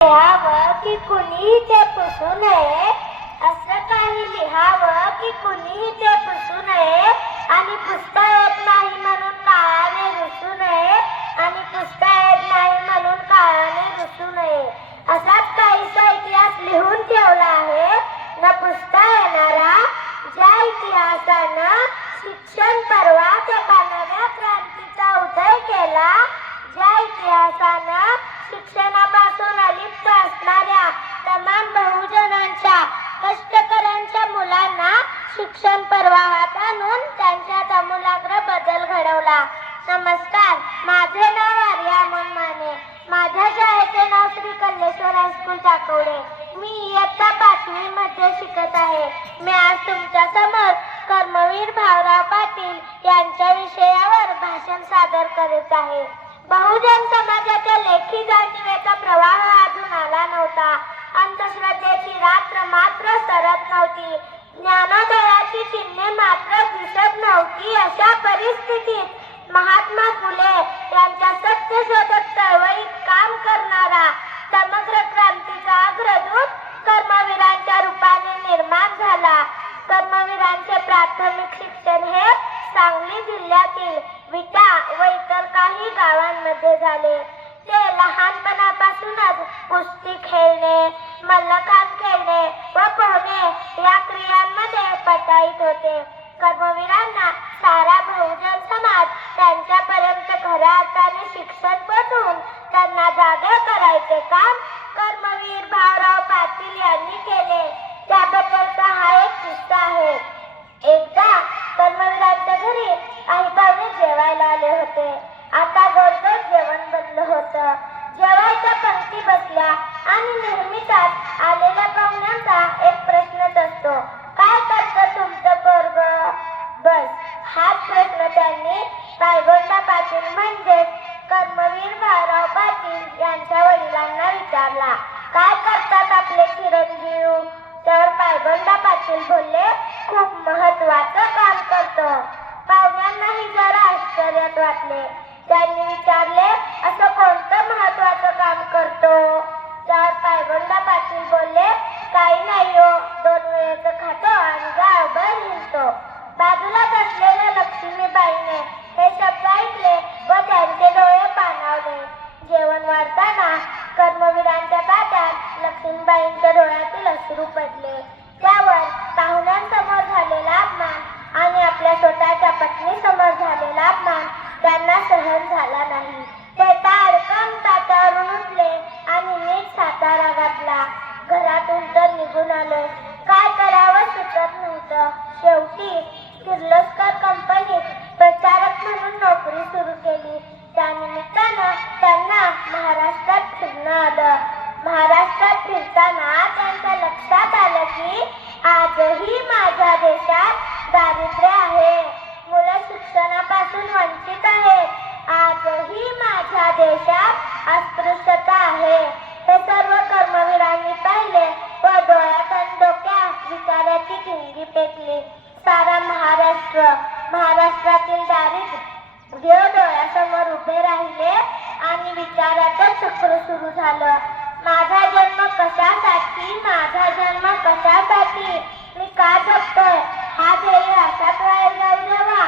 लिहावं की कुणीही ते पुसू नये, असं काही लिहावं की कुणीही ते पुसू नये, आणि पुसता येत नाही म्हणून काळाने रुसू नये, आणि पुसता येत नाही म्हणून काळाने रुसू नये. असाच काहीसा इतिहास लिहून ठेवला आहे न पुसता येणारा, ज्या इतिहासानं शिक्षण पर्वात एका नव्या क्रांतीचा उदय केला, ज्या इतिहासानं शिक्षणापासून अलिप्त असणाऱ्या तमाम बहुजनांच्या कष्टकऱ्यांच्या मुलांना शिक्षण प्रवाहात आणून त्यांच्यात आमूलाग्र बदल घडवला. नमस्कार, माझे नाव आर्या माने. माझ्या शाळेचे नाव श्री कल्लेश्वर हायस्कूल टाकवडे. मी इयत्ता 5वी मध्ये शिकत आहे. मी आज तुमच्या समोर कर्मवीर भाऊराव पाटील यांच्या विषयावर भाषण सादर करत आहे. बहुजन समाजाच्या लेखी जाणिवेचा प्रवाह अजून आला नव्हता. अंधश्रद्धेची रात्र मात्र सरत नव्हती. ज्ञानोदयाची चिन्हे मात्र दिसत नव्हती. अशा परिस्थितीत महात्मा फुले यांच्या सत्यशोधक चळवळीत काम करणारा समग्र क्रांतीचा अग्रदूत कर्मवीरांच्या रूपाने निर्माण झाला. कर्मवीरांचे प्राथमिक शिक्षण हे सांगली जिल्ह्यातील विटा व इतर काही गावांमध्ये झाले. ते लहानपणापासूनच कुस्ती खेळणे, मल्लखांब खेळणे व पोहणे या क्रियांमध्ये पटाईत होते. कर्मवीरांना सारा बहुजन समाज त्यांच्यापर्यंत खऱ्या अर्थाने शिक्षण पोहोचवून त्यांना जागे करायचे काम कर्मवीर भाऊराव पाटील यांनी केले. त्याबद्दलचा हा एक किस्सा आहे. एकदा कर्मवीरांच्या घरी काही पाहुणे जेवायला आले होते. आता गोडधोड जेवण बनलं होतं. जेवायच्या पंक्ती बसल्या आणि नेहमीचाच आलेल्या पाहुण्यांचा एक प्रश्नच असतो, काय करतं तुमचं पोरगं? बस हाच प्रश्न त्यांनी पायगोंडा पाटील म्हणजेच कर्मवीर भाऊराव पाटील यांच्या वडिलांना विचारला. काय करतात आपले चिरंजीव? तर पायगोंडा पाटील बोलले, खूप महत्वाचं काम करतो. पाहुण्यांनाही जरा आश्चर्यात वाटले. त्यांनी विचारले, असं कोणतं महत्वाचं काम करतो? तर पायगोंडा पाटील बोलले, काही नाही हो, 2 वेळेचं खातो आणि गावभर हिंडतो. बाजूला बसलेल्या लक्ष्मीबाईने हे शब्द ऐकले व त्यांचे डोळे पाणावले. जेवण वाढताना कर्मवीरांच्या ताटात लक्ष्मीबाईंच्या डोळ्यातील अश्रू पडले. त्यावर पाहुण्यांसमोर झालेला अपमान आणि आपल्या स्वतःच्या पत्नीसमोर झालेला अपमान त्यांना सहन झाला नाही. ते ताडकन ताटावरून उठले आणि नीट सातारा घातला. घरातून तर निघून आले. काय करावं सुचत नव्हतं. शेवटी किर्लोस्कर कंपनीत प्रचारक म्हणून नोकरी सुरू केली. त्यानिमित्तानं त्यांना महाराष्ट्रात फिरणं आलं. महाराष्ट्रात फिरताना त्यांच्या लक्षात आलं की आजही माझ्या देशात दारिद्र्य आहे. मुलं शिक्षणापासून वंचित आहेत. आजही माझ्या देशात अस्पृश्यता आहे. हे सर्व कर्मवीरांनी पाहिले व डोळ्यात आणि डोक्यात विचाराची ठिणगी पेटली. सारा महाराष्ट्रातील दारिद्र्य डोळ्यासमोर उभे राहिले आणि विचाराचं चक्र सुरू झालं. माझा जन्म कशासाठी? माझा जन्म कशासाठी? मी का जगतोय? हा ध्येय असाच वाया जाऊ द्यावा?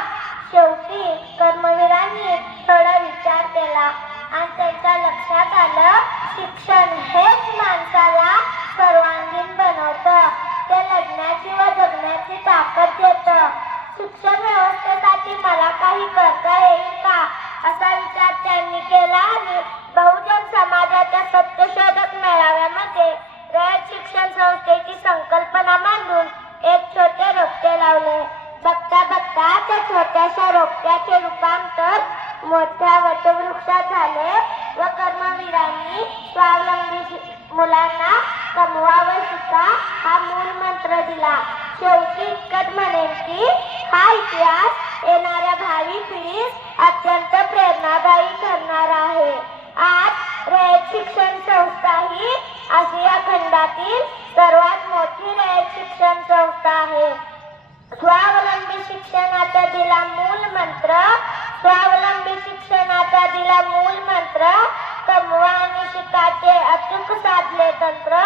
शेवटी कर्मवीरांनी थोडा विचार केला आणि त्यांच्या लक्षात आलं, शिक्षण हेच माणसाला सर्वांगीण बनवतं. ते लढण्याची व जगण्याची ताकद देतं. शिक्षण व्यवस्थेसाठी मला काही करता येईल का? असा विचार त्यांनी केला आणि बहुजन समाजाच्या सत्यशोधक मेळाव्यामध्ये रयत शिक्षण संस्थेची संकल्पना मांडून एक छोटे रोपटे लावले. बघता बघता त्या छोट्याशा रोपट्याचे रूपांतर मोठ्या वटवृक्षात झाले व कर्मवीरांनी स्वावलंबी मुलांना कमवा व शिका हा मूल मंत्र दिला. शेवटी इतकंच म्हणेन की हा इतिहास येणाऱ्या भावी पिढीस अत्यंत प्रेरणादायी ठरणार आहे. निशंक साधले तंत्र,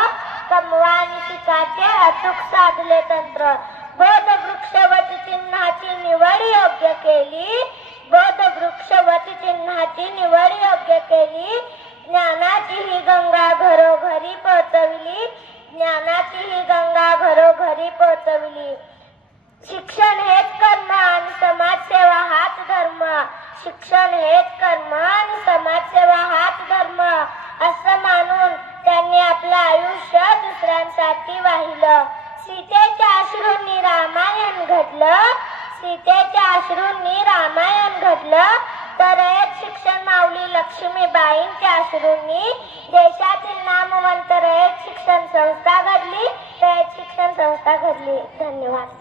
कमवा आणि शिकाचे अचूक साधले तंत्र. बोध वृक्षवत चिन्हाची निवड योग्य केली, बोध वृक्षवत चिन्हाची निवड योग्य केली. ज्ञानाची ही गंगा घरोघरी पोचविली, ज्ञानाची ही गंगा घरोघरी पोचविली. शिक्षण हेच कर्म आणि समाजसेवा हाच धर्म, शिक्षण हेच कर्म आणि समाजसेवा हाच धर्म असं मानून त्यांनी आपलं आयुष्य दुसऱ्यांसाठी वाहिलं. सीतेच्या अश्रूंनी रामायण घडलं, सीतेच्या अश्रूंनी रामायण घडलं. तर रयत शिक्षण माऊली लक्ष्मीबाईंच्या अश्रूंनी देशातील नामवंत रयत शिक्षण संस्था घडली, रयत शिक्षण संस्था घडली. धन्यवाद.